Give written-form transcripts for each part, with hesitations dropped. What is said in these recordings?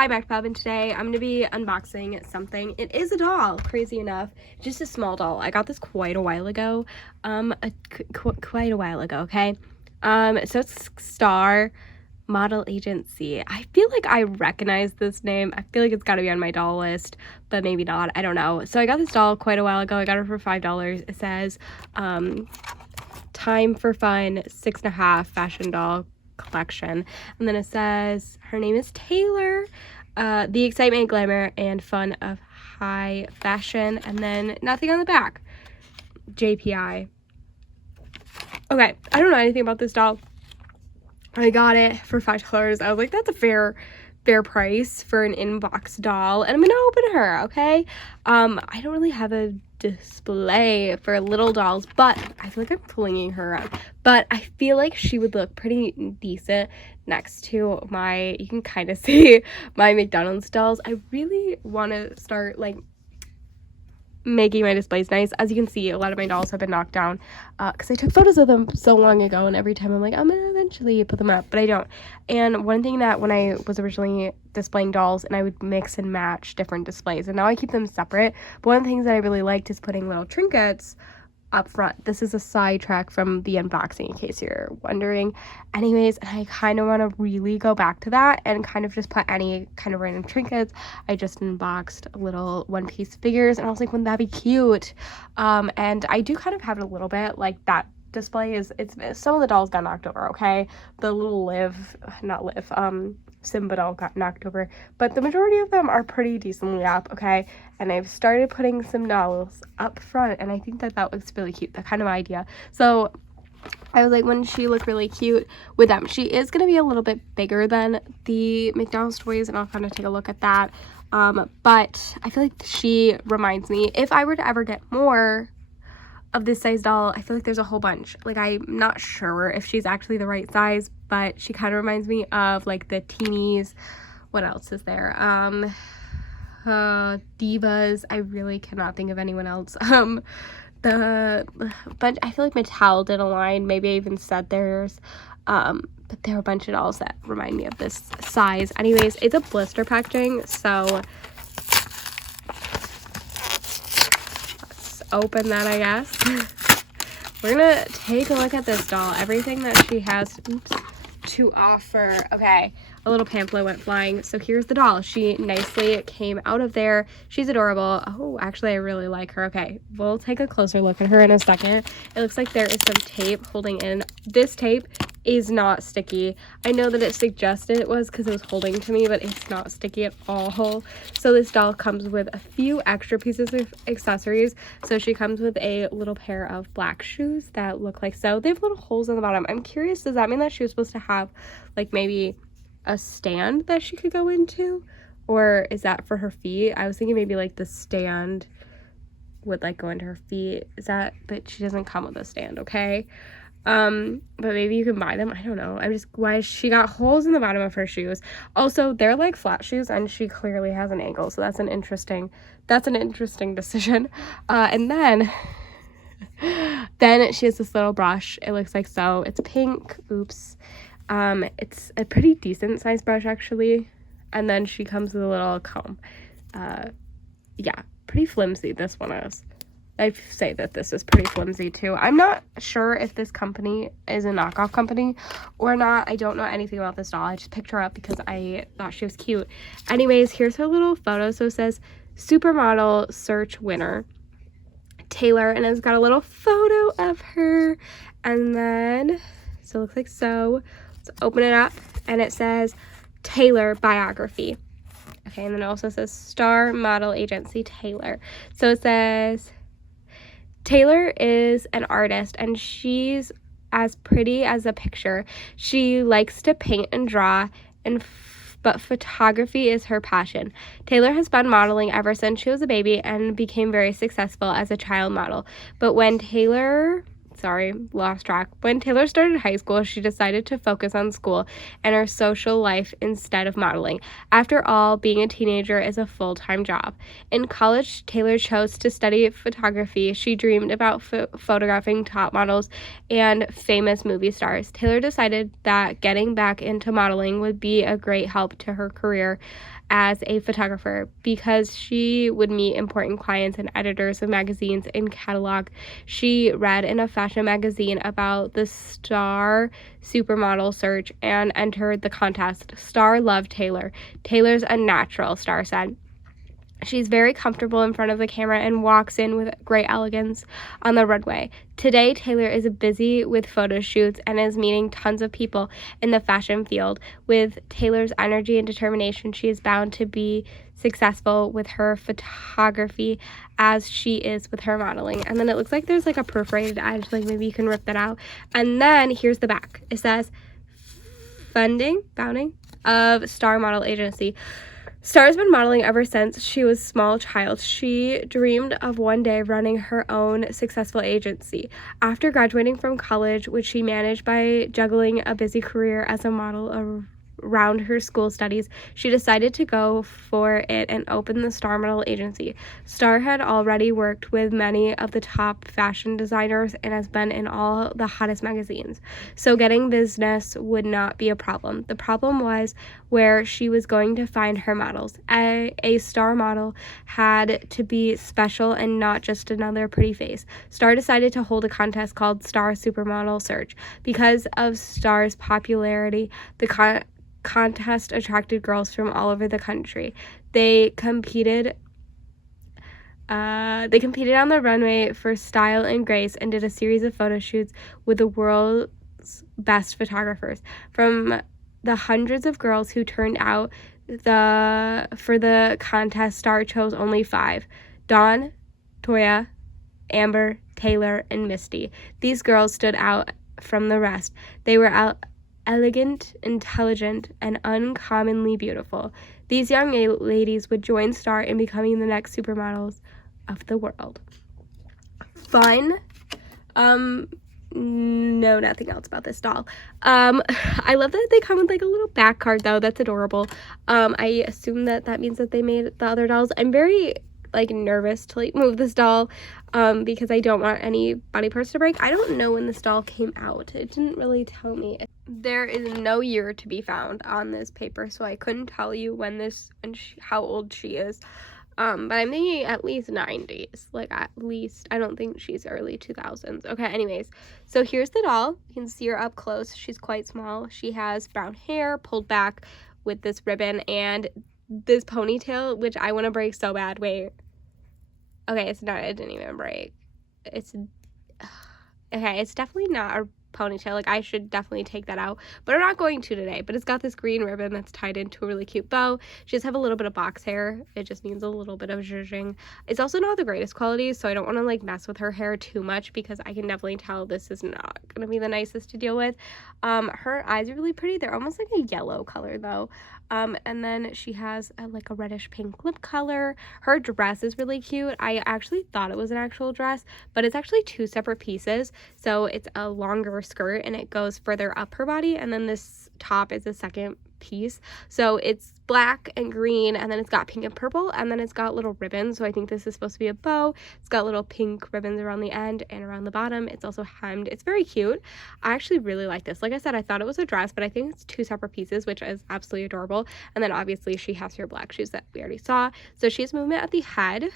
Hi MacPub, and today I'm going to be unboxing something. It is a doll, crazy enough. Just a small doll. I got this quite a while ago. Quite a while ago, okay? So it's Star Model Agency. I feel like I recognize this name. I feel like it's got to be on my doll list, but maybe not. I don't know. So I got this doll quite a while ago. I got it for $5. It says, Time for Fun 6.5 fashion doll collection, and then it says her name is Taylor, the excitement, glamour, and fun of high fashion, and then nothing on the back. JPI. Okay, I don't know anything about this doll. I got it for $5. I was like, that's a fair price for an inbox doll, and I'm gonna open her. Okay, I don't really have a display for little dolls, but I feel like I'm flinging her around, but I feel like she would look pretty decent next to my, you can kind of see my McDonald's dolls. I really want to start like making my displays nice. As you can see, a lot of my dolls have been knocked down because I took photos of them so long ago, and every time I'm like, I'm gonna eventually put them up, but I don't. And one thing that when I was originally displaying dolls, and I would mix and match different displays, and now I keep them separate, but one of the things that I really liked is putting little trinkets up front. This is a sidetrack from the unboxing in case you're wondering. Anyways, and I kind of want to really go back to that and kind of just put any kind of random trinkets. I just unboxed little one-piece figures, and I was like, wouldn't that be cute? And I do kind of have it a little bit like that display is, it's some of the dolls got knocked over, okay? The little Simba doll got knocked over, but the majority of them are pretty decently up, okay? And I've started putting some dolls up front, and I think that looks really cute, that kind of idea. So I was like, wouldn't she look really cute with them? She is going to be a little bit bigger than the McDonald's toys, and I'll kind of take a look at that. But I feel like she reminds me, if I were to ever get more of this size doll, I feel like there's a whole bunch. Like, I'm not sure if she's actually the right size, but she kind of reminds me of like the teenies. What else is there? Divas. I really cannot think of anyone else. But I feel like Mattel did a line. Maybe I even said theirs. But there are a bunch of dolls that remind me of this size. Anyways, it's a blister packaging, so open that, I guess. We're gonna take a look at this doll, everything that she has to offer. Okay, a little pamphlet went flying. So here's the doll. She nicely came out of there. She's adorable. Oh, actually I really like her. Okay, we'll take a closer look at her in a second. It looks like there is some tape holding in. This tape is not sticky. I know that it suggested it was because it was holding to me, but it's not sticky at all. So this doll comes with a few extra pieces of accessories. So she comes with a little pair of black shoes that look like so. They have little holes on the bottom. I'm curious, does that mean that she was supposed to have like maybe a stand that she could go into, or is that for her feet? I was thinking maybe like the stand would like go into her feet. Is that, but she doesn't come with a stand, okay? But maybe you can buy them. I don't know. Why she got holes in the bottom of her shoes. Also, they're like flat shoes, and she clearly has an ankle, so that's an interesting decision. And then she has this little brush. It looks like so. It's pink. Oops. It's a pretty decent sized brush actually. And then she comes with a little comb. Yeah, pretty flimsy this one is. I say that this is pretty flimsy too. I'm not sure if this company is a knockoff company or not. I don't know anything about this doll. I just picked her up because I thought she was cute. Anyways, here's her little photo. So it says Supermodel Search Winner Taylor, and it's got a little photo of her. And then, so it looks like so. Let's open it up, and it says Taylor Biography. Okay, and then it also says Star Model Agency Taylor. So it says Taylor is an artist, and she's as pretty as a picture. She likes to paint and draw, but photography is her passion. Taylor has been modeling ever since she was a baby and became very successful as a child model. But when Taylor sorry, lost track. When Taylor started high school, she decided to focus on school and her social life instead of modeling. After all, being a teenager is a full-time job. In college, Taylor chose to study photography. She dreamed about photographing top models and famous movie stars. Taylor decided that getting back into modeling would be a great help to her career as a photographer because she would meet important clients and editors of magazines and catalog. She read in a fashion magazine about the Star Supermodel search and entered the contest. Star loved Taylor. Taylor's a natural, Star said. She's very comfortable in front of the camera and walks in with great elegance on the runway. Today, Taylor is busy with photo shoots and is meeting tons of people in the fashion field. With Taylor's energy and determination, she is bound to be successful with her photography as she is with her modeling. And then it looks like there's like a perforated edge, like maybe you can rip that out. And then here's the back. It says founding of Star Model Agency. Star's been modeling ever since she was a small child. She dreamed of one day running her own successful agency. After graduating from college, which she managed by juggling a busy career as a model around her school studies, she decided to go for it and open the Star Model Agency. Star had already worked with many of the top fashion designers and has been in all the hottest magazines, so getting business would not be a problem. The problem was where she was going to find her models. A star model had to be special and not just another pretty face. Star decided to hold a contest called Star Supermodel Search. Because of Star's popularity, the contest attracted girls from all over the country. They competed on the runway for style and grace and did a series of photo shoots with the world's best photographers. From the hundreds of girls who turned out for the contest, Star chose only 5: Dawn, Toya, Amber, Taylor, and Misty. These girls stood out from the rest. They were elegant, intelligent, and uncommonly beautiful. These young ladies would join Star in becoming the next supermodels of the world. Fun. No, nothing else about this doll. I love that they come with like a little back card though. That's adorable. I assume that means that they made the other dolls. I'm very like nervous to like move this doll because I don't want any body parts to break. I don't know when this doll came out. It didn't really tell me. There is no year to be found on this paper, so I couldn't tell you how old she is. But I'm thinking at least 90s, like at least. I don't think she's early 2000s. Okay, anyways, so here's the doll. You can see her up close. She's quite small. She has brown hair pulled back with this ribbon and this ponytail, which I want to break so bad. Wait. Okay, it didn't even break. It's definitely not a ponytail. Like, I should definitely take that out, but I'm not going to today. But it's got this green ribbon that's tied into a really cute bow. She does have a little bit of box hair. It just needs a little bit of zhuzhing. It's also not the greatest quality, so I don't want to like mess with her hair too much because I can definitely tell this is not gonna be the nicest to deal with. Her eyes are really pretty. They're almost like a yellow color though. And then she has like a reddish pink lip color. Her dress is really cute. I actually thought it was an actual dress, but it's actually 2 separate pieces. So it's a longer skirt and it goes further up her body, and then this top is a second piece. So it's black and green, and then it's got pink and purple, and then it's got little ribbons. So I think this is supposed to be a bow. It's got little pink ribbons around the end and around the bottom. It's also hemmed. It's very cute. I actually really like this. Like I said, I thought it was a dress, but I think it's 2 separate pieces, which is absolutely adorable. And then obviously she has her black shoes that we already saw. So she has movement at the head.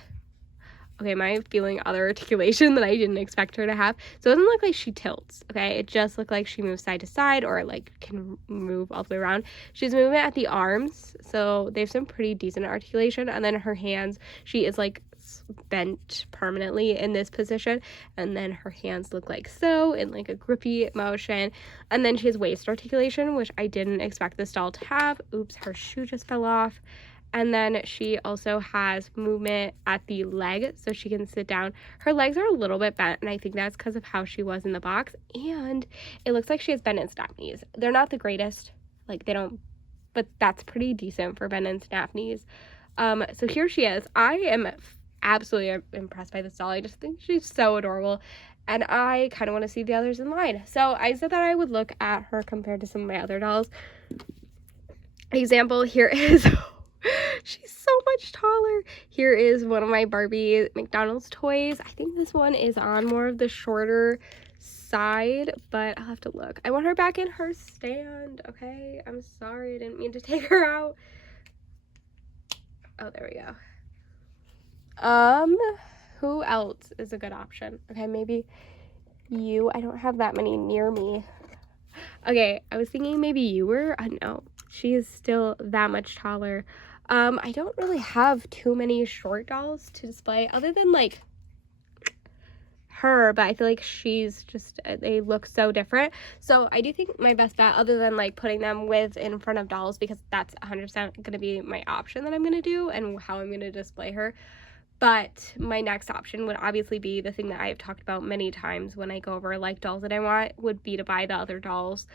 Okay, am I feeling other articulation that I didn't expect her to have? So it doesn't look like she tilts, okay? It just looks like she moves side to side or like can move all the way around. She's movement at the arms, so they have some pretty decent articulation. And then her hands, she is like bent permanently in this position, and then her hands look like so in like a grippy motion. And then she has waist articulation, which I didn't expect this doll to have. Oops, her shoe just fell off. And then she also has movement at the leg, so she can sit down. Her legs are a little bit bent, and I think that's because of how she was in the box. And it looks like she has bend and snap knees. They're not the greatest, like they don't, but that's pretty decent for bend and snap knees. So here she is. I am absolutely impressed by this doll. I just think she's so adorable. and I kind of want to see the others in line. So I said that I would look at her compared to some of my other dolls. Example, here is she's so much taller. Here is one of my Barbie McDonald's toys. I think this one is on more of the shorter side, but I'll have to look. I want her back in her stand. Okay, I'm sorry, I didn't mean to take her out. Oh, there we go. Who else is a good option? Okay, maybe you. I don't have that many near me. Okay, I was thinking maybe you were. No, she is still that much taller. I don't really have too many short dolls to display other than like her, but I feel like she's just, they look so different. So I do think my best bet, other than like putting them with in front of dolls, because that's 100% going to be my option that I'm going to do and how I'm going to display her. But my next option would obviously be the thing that I've talked about many times when I go over like dolls that I want, would be to buy the other dolls.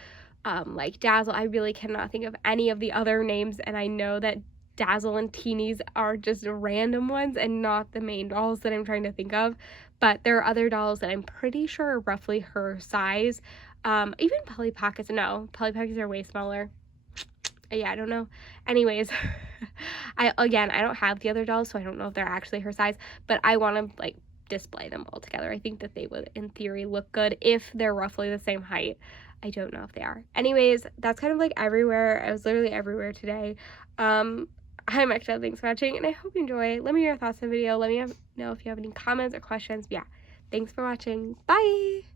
Like Dazzle, I really cannot think of any of the other names, and I know that Dazzle and Teenies are just random ones and not the main dolls that I'm trying to think of. But there are other dolls that I'm pretty sure are roughly her size. Even Polly Pockets, no, Polly Pockets are way smaller. Yeah, I don't know. Anyways, I don't have the other dolls, so I don't know if they're actually her size, but I want to like display them all together. I think that they would in theory look good if they're roughly the same height. I don't know if they are. Anyways, that's kind of like everywhere. I was literally everywhere today. I'm actually, thanks for watching, and I hope you enjoy. Let me know your thoughts on the video. Let me know if you have any comments or questions. Yeah, thanks for watching. Bye!